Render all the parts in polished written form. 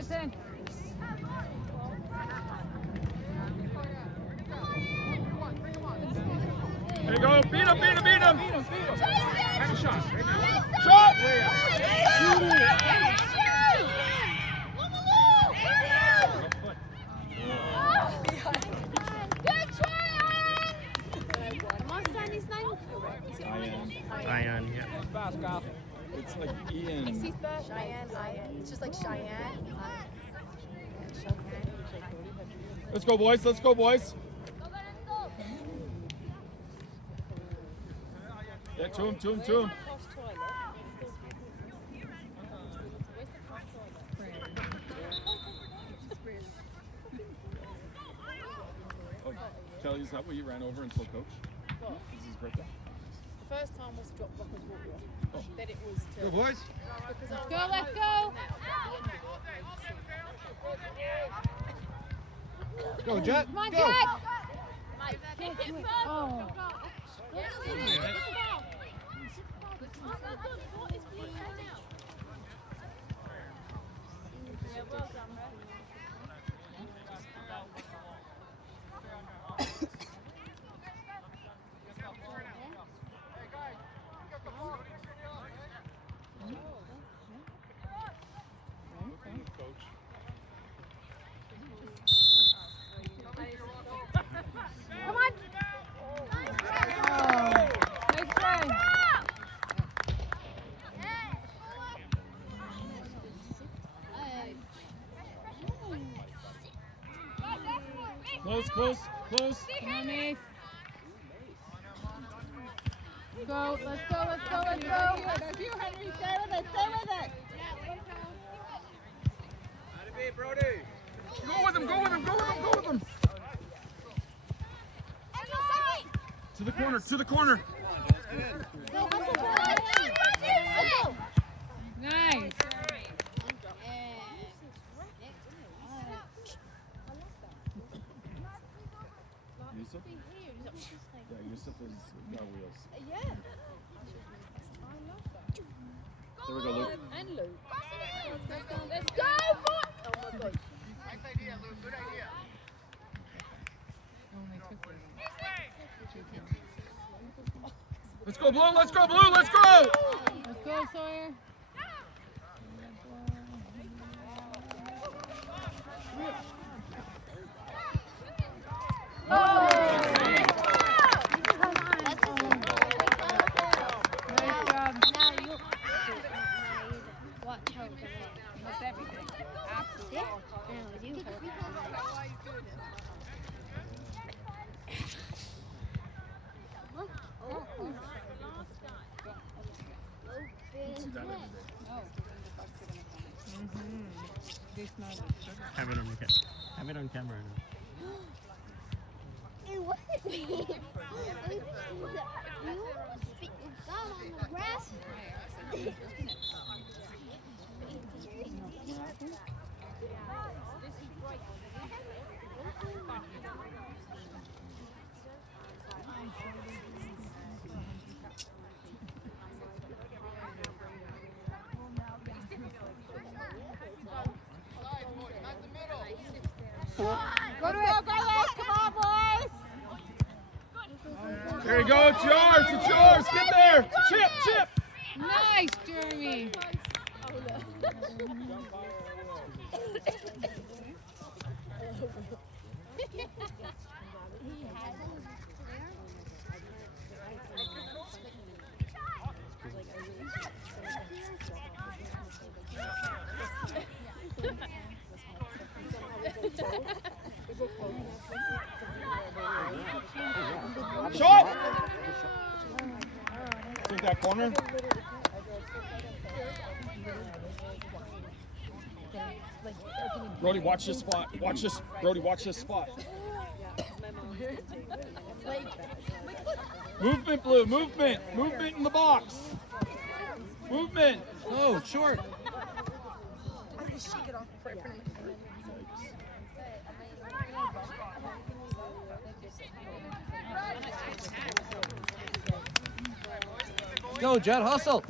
Hudson. There you go. Beat him. Have a shot. Right now. Shot! Way out. Good try, Am I saying his name correct? Is it Ian, yeah. It's like Ian. It's his birthday. Cheyenne. It's just like Cheyenne. Let's go, boys. Yeah, to him. Oh, Kelly, is that what you ran over and told Coach? What? This is his birthday. The first time was to drop Rocco's water off. Oh. Then it was to... Go, boys. Let's go. Go, Jet. Come on, go. Jet. Oh. Close. Come on, Mace. Go. Let's go. That's you, Henry. Stay with it. Go with him. To the corner. Nice. Yusuf? Yeah, Yusuf is got wheels. Yeah. There we go, Luke. And Luke. Let's go, boy! Oh my God. Nice idea, Luke. Good idea. Let's go, Blue. Let's go. Let's go, Sawyer. Have it on camera. It wasn't me. You spit your gum on the grass. Go, Les. Come on, boys. There you go. It's yours. Get there. Chip. Nice, Jeremy. Shot. Take that corner. Brody, watch this spot. Brody, watch this spot. Movement, Blue. Movement in the box. Movement. Oh, short. I'm going to shake it off before I put it in the Go, Jet, hustle.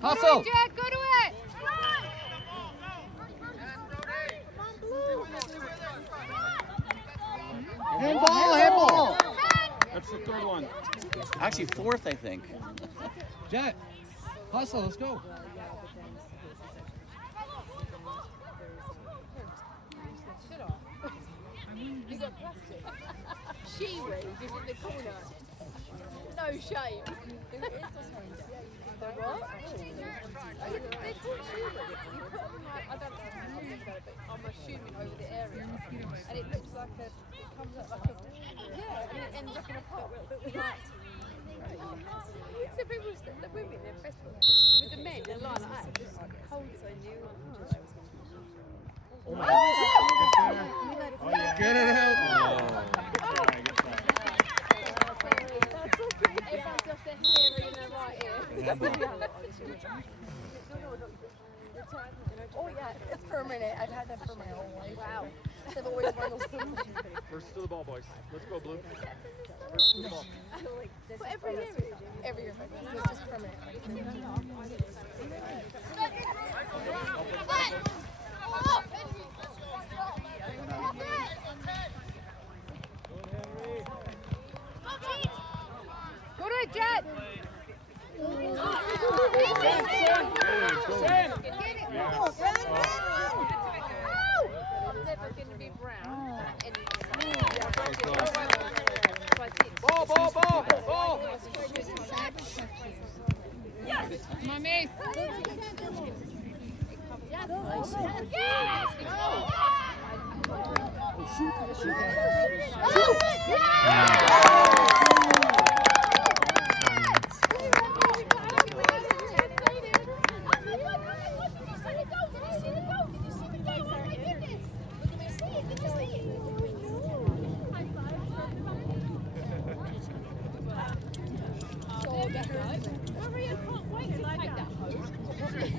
Go to it, Jack. Go to it. Actually, fourth, I think. Jet, hustle, let's go. You got plastic. She-weed is in the corner. No shame. Who is this one? The what? They're called she-weed. You put them like, I don't know how to think about it, but I'm assuming over the area. And it looks like a, it comes up like a, yeah, and it ends up in a pot. Like, so people, the women, they're best with the men, they're like that, just hold so new. Oh my God. Oh, yeah. Get it out. Good try, good try. Everyone's just their hair in their right ear. Oh yeah, it's permanent. I've had that for my whole life. Wow. They've always worn those things. First to the ball, boys. Let's go, Blue. First to the ball. But every year it's like this. It's just permanent. Go to it, Jet. Never going to be brown. Ball, ball, ball, ball. Come on, Mace.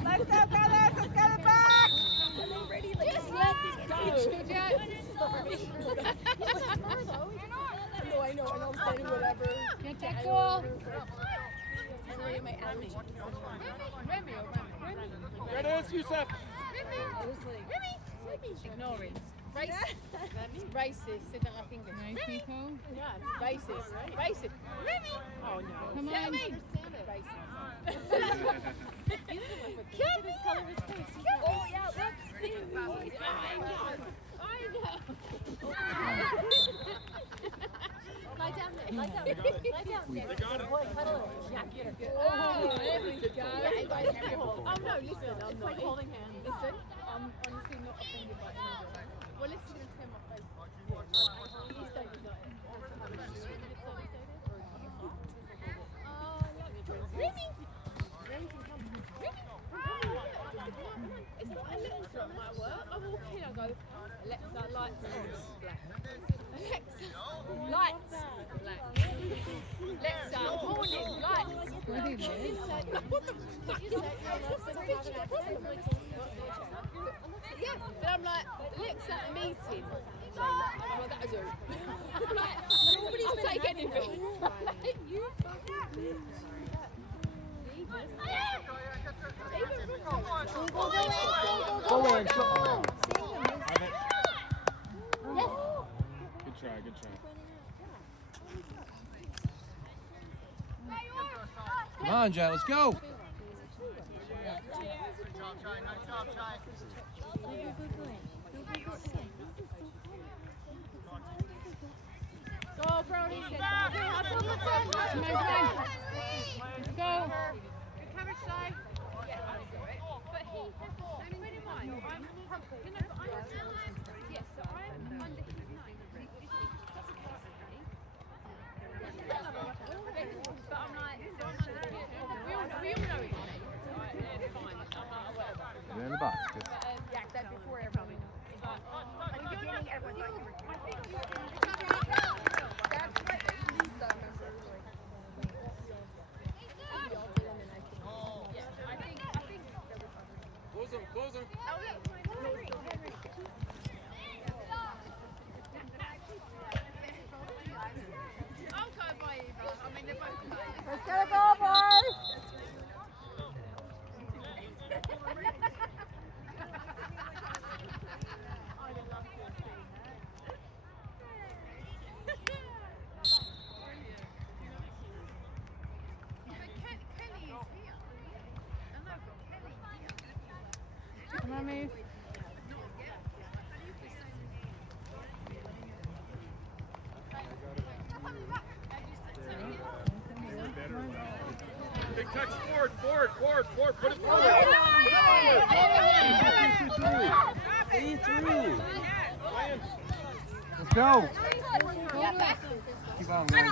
Let's go, brothers. Let's get it back. Go, Jet. I know, I'm saying whatever. Get that goal. And look at my enemy. Remy or Remy? There it is, Yusuf. I was like, Ignore him. racist. Say that like English. Nice, Nico. Yeah, racist. Racist. Oh no. Come on. Oh yeah, look. I know. Lie down there. Lie down there. Lie down there. They got him. Oh, there we go. Oh no, listen, I'm not holding hands. Listen, I'm honestly not offended by anyone. Well, listen to him my face. Please don't do that. Remy! Remy can come. Remy! It's not Alexa at my work. I walk in, I go, Alexa, lights black. Alexa, lights black. Alexa, morning, lights. What the fuck is that? Yeah, but I'm like, Alexa, meeting. I'm like, that'll do. Like, I'll take anything. You fucking Go in, go. Good try, good try. Come on, Jet, let's go. Nice job, Chai. Nice job, Chai. Go, Brody. Come on, let's go. Good coverage, Shy. Yeah, I do it. But he has only been in mind. Yes, so I'm under his but I'm like, we all know each other. It's fine. I'm not aware of it. You're in the box. Good. Yeah, that's before everyone. At the beginning, everyone thought you were. I think you can. That's what Lisa remembers. Yeah, I think. Close him, close him. I'll go by Eva. I mean, they're both nice. Let's get a goal, boys. Don't move. Big touch forward, forward, forward, forward. Put it forward. Let's go. Keep on, man.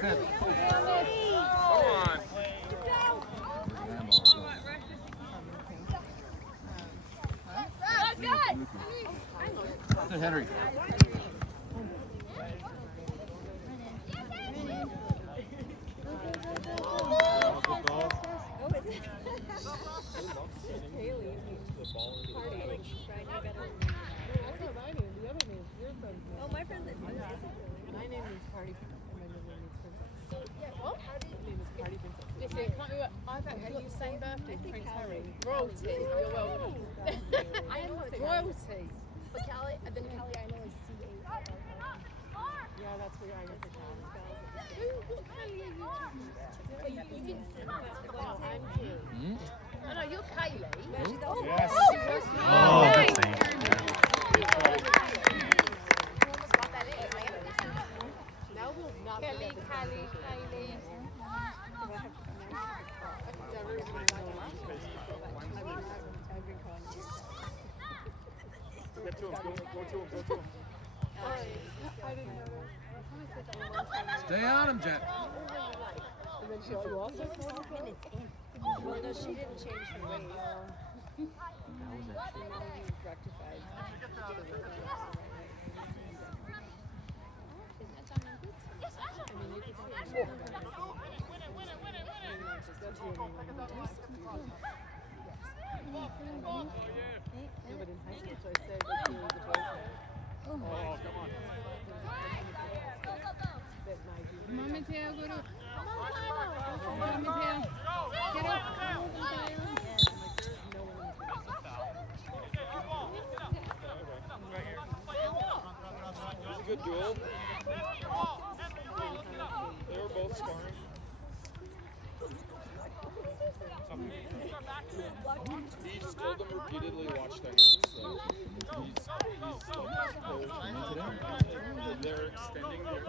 Good. Come on. Good, Henry. Oh, my friend's at My name is Cardi. And my middle name is Princess. what? My name is Cardi Princess. Listen, can't we, I've actually got the same birthday as Prince Harry. Royalty. You're welcome. I know it's Royalty. But Callie, then Callie, I know is C-A-L-L-I. Yeah, that's where I know for Callie. What Callie are you talking about? You didn't see that. Well, I'm Kaylee. Hmm? No, no, you're Kaylee. Yes. Oh, that's nice. Almost got that in. I am. Now we'll not Kelly, forget the Callie, conversation. Kaylee. Get to him, go to him, go to him. Stay on him, Jet. And then she also Well, no, she didn't change her ways. rectified. Yeah, but in high school, so I said that she was a boyfriend. Oh, come on. That Maggie. Come on, Mateo, go to. Come on, Mateo. Get up. It was a good duel. They were both sparring. He told them repeatedly watch their hands. So they're extending their.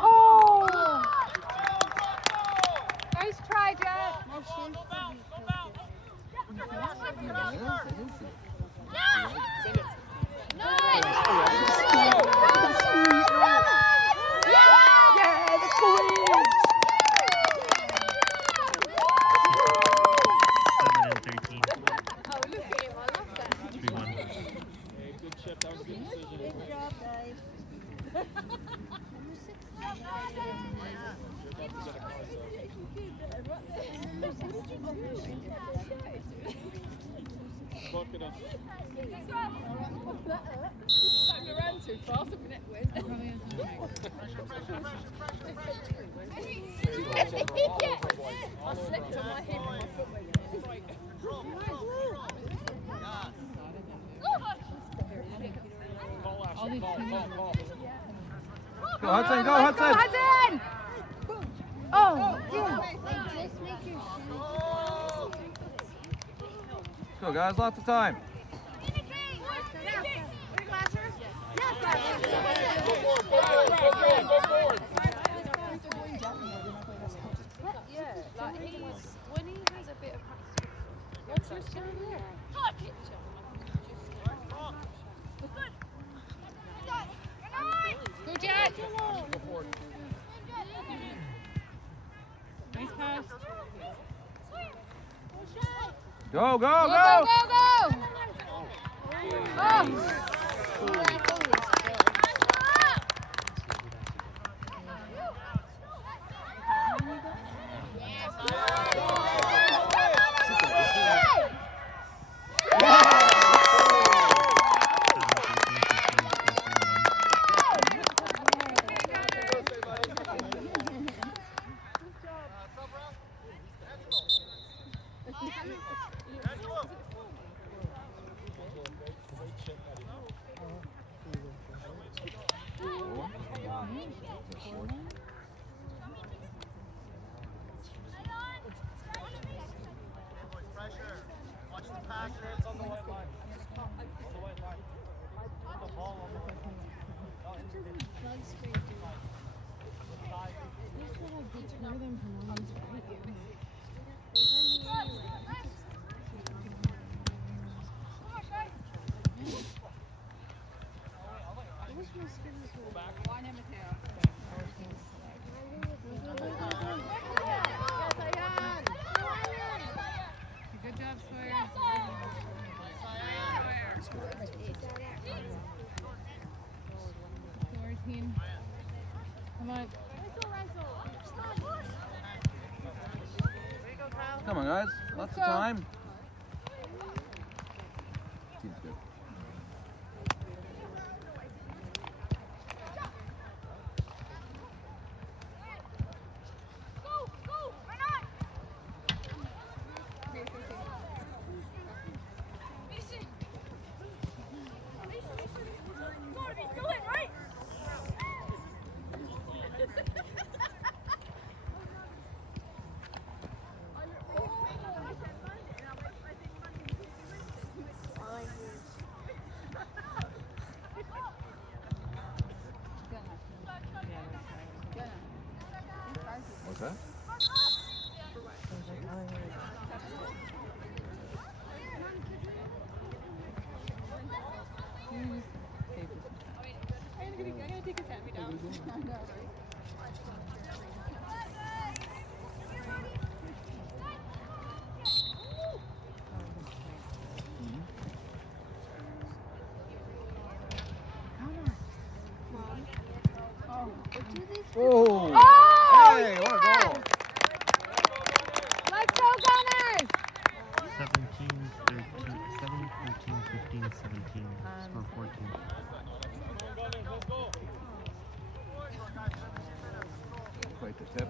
Oh! Nice try, Jet. Buck it up. I ran too fast, the net went. I slipped on my hip and my foot went. Call Ashley, call. Go, Hudson, go, Hudson. Hudson! Oh, yeah. Let's go, guys. Lots of time. Go forward. Yeah, like when he has a bit of practice. What's your skill there? Go, Jet. Nice pass. Go, go, Go, go. go, go, go. Oh. Good job, Sawyer. Sawyer team. Come on. Come on, guys. Lots of go. time. Team's good. What's that? Oh! Hey, what a goal! Let's go, Gunners! 17, 13, 7, 13, 15, 17. Score 14. Quite the tip.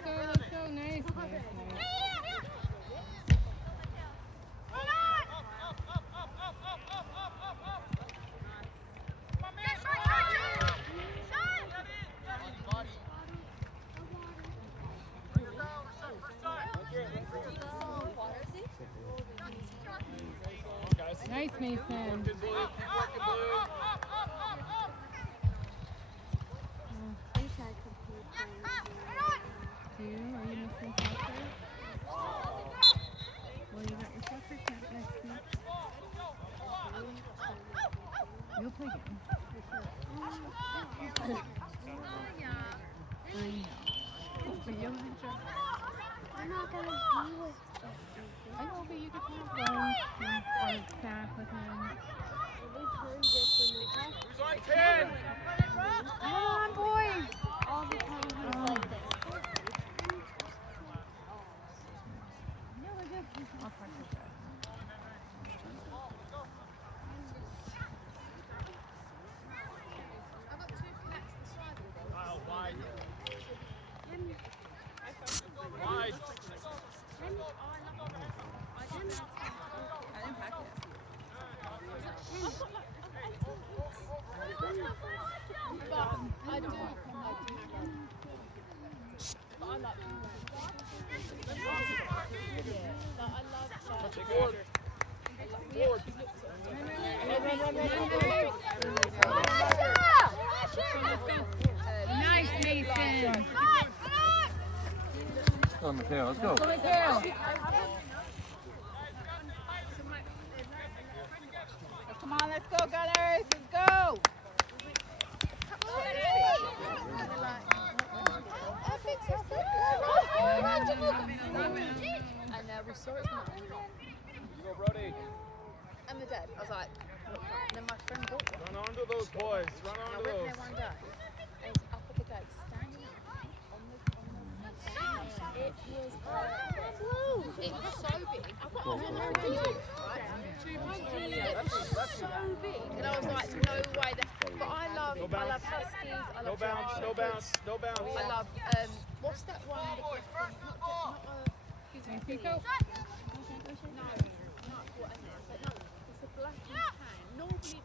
Let's go, nice. Nice, Mason. Are you missing soccer? Well, you got your soccer camp next week. You'll play games. But you'll enjoy. I'm not gonna be with I know, but you could have lunch or snack with him. Who's on 10? Come on, boys! all the time he's like this. No, we're good. I'll park this guy. Wide. Wide. Nice, Mason. Go on, Mateo, let's go. Come on, let's go, Gunners. Let's go. And we saw it. You go, Brody. And the dead. I was like, what? And then my friend bought one. Run onto those boys. Run And I onto went those. there one day, and it's up at the gate, standing on the it was it was so big. I've got right? 200. It was so big, and I was like, no way. But I love No I bounce. love Huskies. I No love bounce, no bounce, no bounce. I love, what's that one? Mexico. No, not whatever. But no, it's a black and tan. Normally a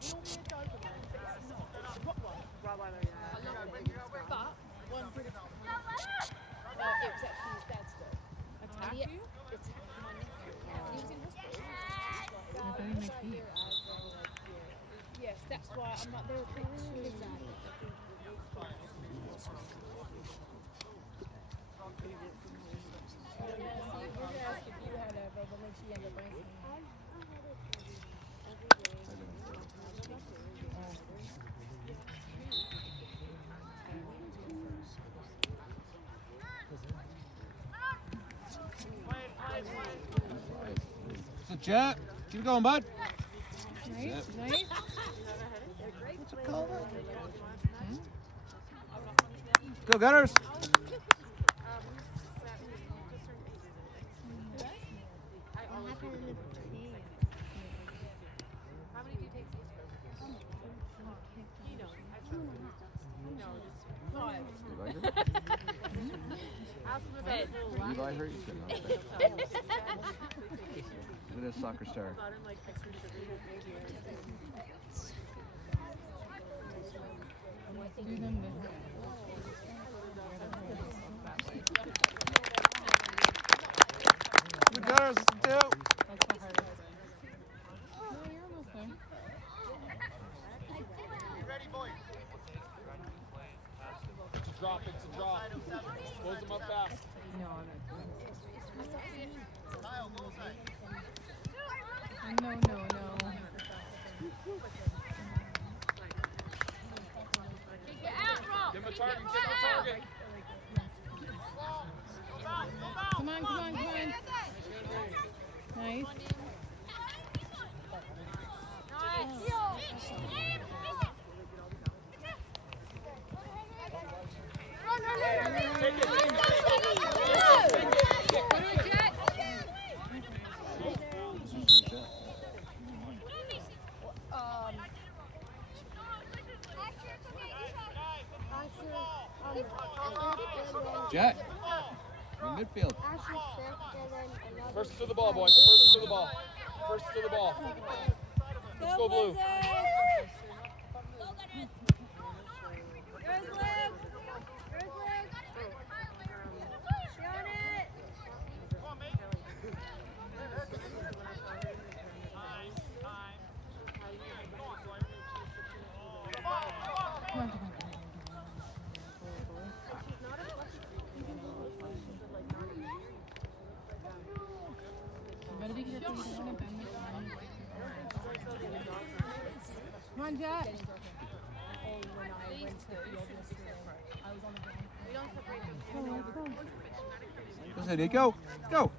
Doberman, but it's not. It's a Rottweiler. I love it. But one good time. It was actually his dad's dog. Attack Yeah, you? attacked my nephew. He was in hospital. What did he make me? Yes, that's why I'm like, they're a bit too. So Jet, keep going, bud. Nice, nice. Go Gunners. Levi hurt you? Look at this soccer star. Do them this. Good Gunners, let's do. That's the hardest. Oh, you're almost there. Ready, boys. It's a drop, it's a drop. Close them up fast. No, I'm not doing Kyle, bullseye. it. No, no, no. Give him a target, give him a target. Come on, come on, come on. Nice. Jet, in midfield. First to the ball, boys. First to the ball. First to the ball. Let's go blue. Come on, come on. You better be careful. You don't want to bend the line. Come on, Jet. Listen, Nico, let's go.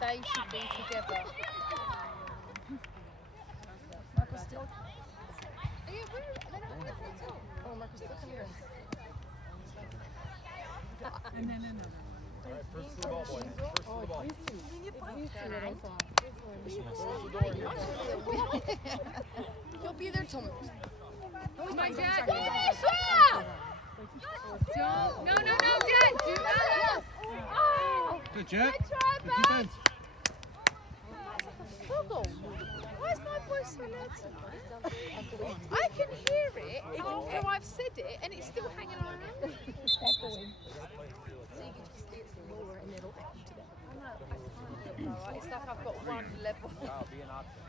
They should be together. Marcus still. Are you where? They're not with me too. Oh, Marcus still here. All right, first to the ball, boys. First to the ball. He'll be there till. Come on, Jet. Don't. No, Jet. Do that. Oh! Good Jet. Good defense. Struggle. Why is my voice so loud tonight? I can hear it after I've said it and it's still hanging around. Echoing. So you can just say it's lower and it'll echo to that. It's like I've got one level. Wow, be an option.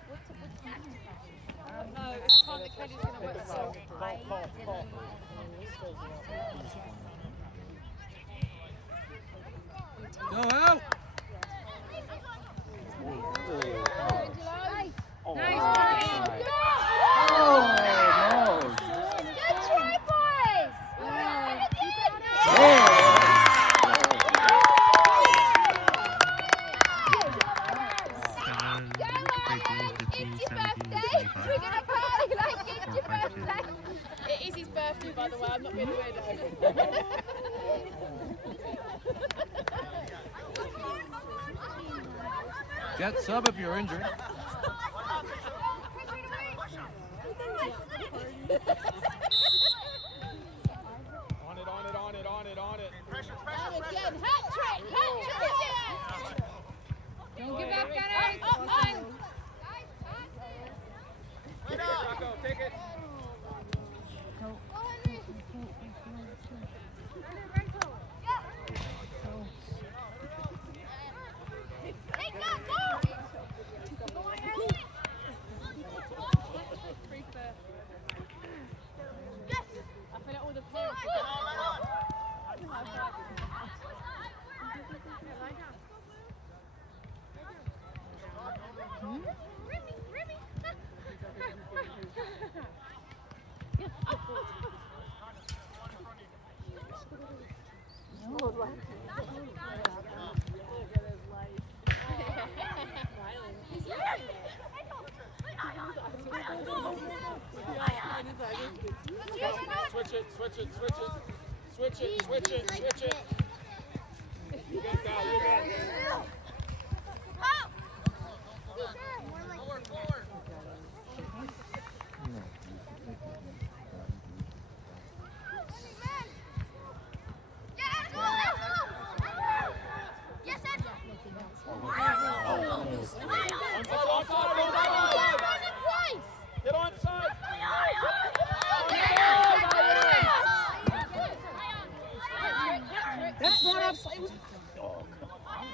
No, it's time that Kelly's going to work so. Go out. Nice. Oh, Good try, boys! It is his birthday, by the way. I'm not being weird. Get sub if you're injured. On it. Pressure, And pressure, again, pressure. hat trick, hat trick. Don't give up, guys. Wait up. Rocco, take it. I feel like all the parents. Switch it. You good, Kyle, you good. Forward, forward. Get on side. That's not offside. It was... Oh, come on.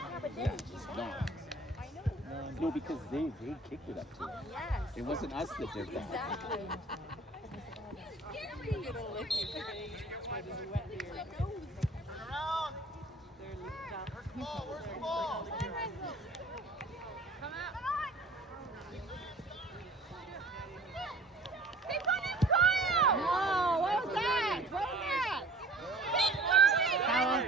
No, because they kicked it up to him. Yes. It wasn't us that did that. Exactly. Turn around. Where's the ball? Where's the ball? No, what was that? Throw that. Foul.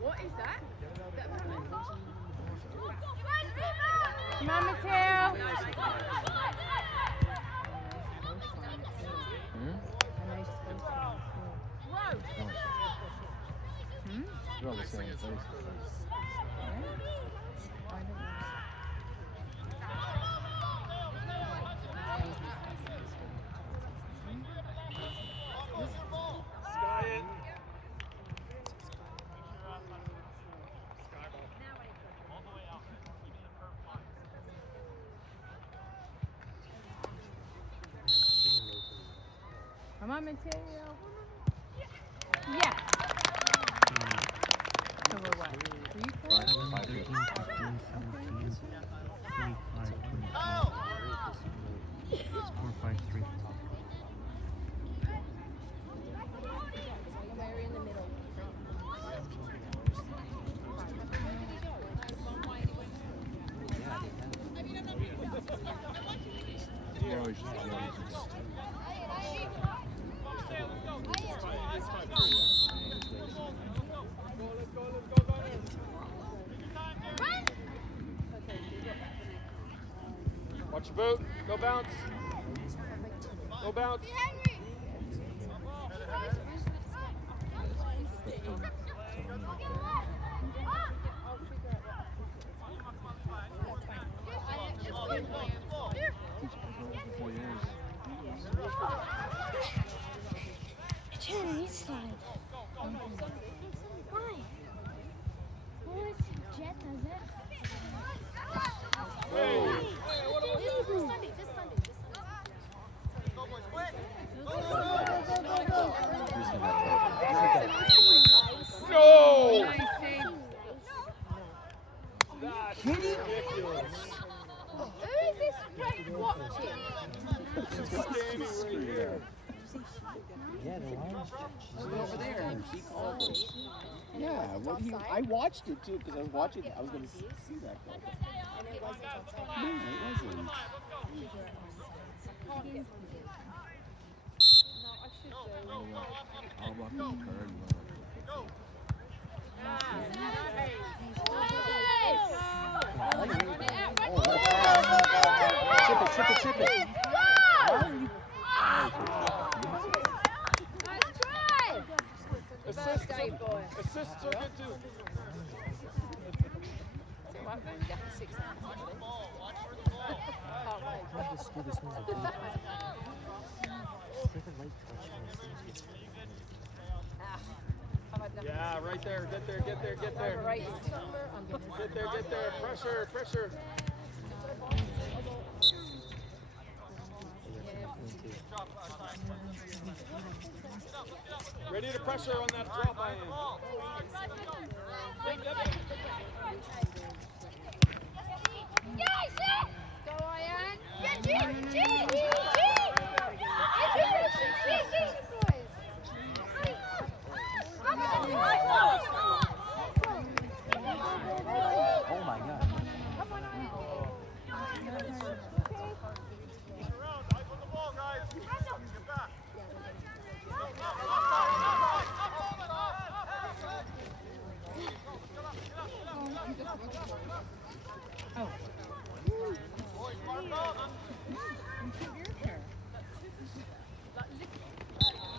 What is that? Come on, Mateo. They're all the same place. Sky in. Come on, Mateo. Yeah. So we're what? 3-4? 7, 13, 15, 17, 25, 24. Kyle. Score 5-3. Somewhere in the middle. They're always just Watch your boot. Go bounce. Go bounce. Cherry slide. Why? What jet does it? Go, boys, quick. Go, go, No! Nice save. That's ridiculous. Who is this ref watching? Yeah, the line. She's over there. She called it. Yeah, what he, I watched it too because I was watching. I was going to see that guy. And it wasn't outside. No, it wasn't. No, I should do. I'll walk the card. Nice try! Assist, Birthday boy. assists are good too. Right, man, you have 6 hands, really. Can't wait. Just do this one like this. Take a light touch when it seems it's Ah, I've had nothing. Yeah, right there. Get there. Get there. Get there. Overrated number, I'm gonna Get there. Get there. Pressure. Pressure. Ready to pressure on that drop by in. Go, Ian! Oh my God.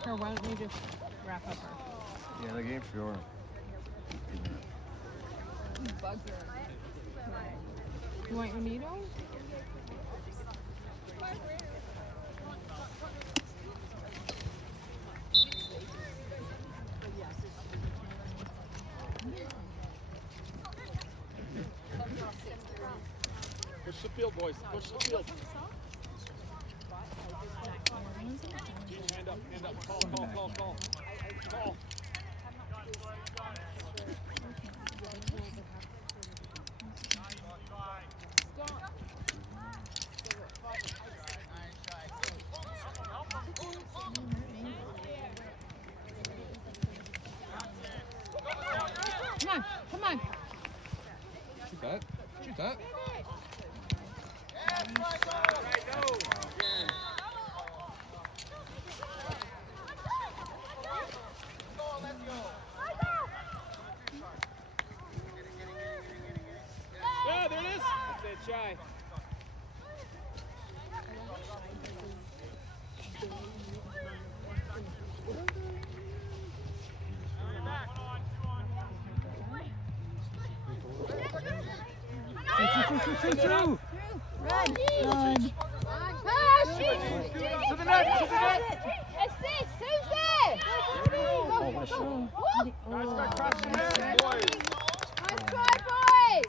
Or why don't you just wrap up her? Yeah, the game's going. You want your needle? Push the field, boys. Push the field. Gigi, hand up. Hand up. Call. Call. Call. Call. Call. Come on, come on. Shoot that. Shoot that. Yeah, there it is. That's it, Shy. Run. To the net. To the net. Assist! Who's there? Oh, what a shot. Guys, got crossed in there, boys. Nice try, boys!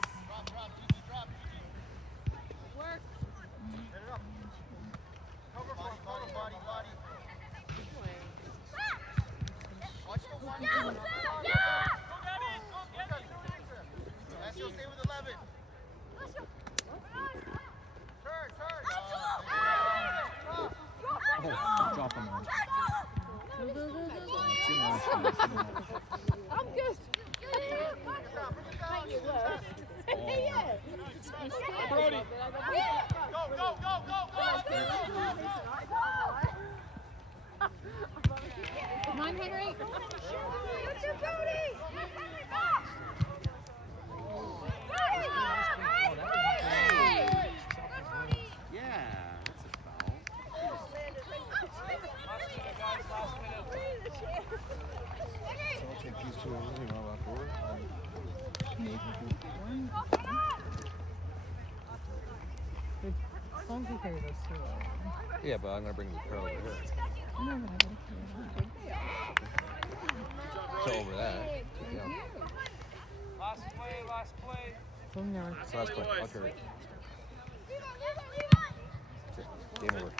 Oh, drop him on. I'm good. Make it work. Yeah. Brody. Come on, Henry. Yeah, I'll take these two over here on that board. As long as you carry those two over. Yeah, but I'm gonna bring the car over here. No, but I gotta carry So over that. Yeah. Last play. Last play. them. Last play. I'll carry it. Game over.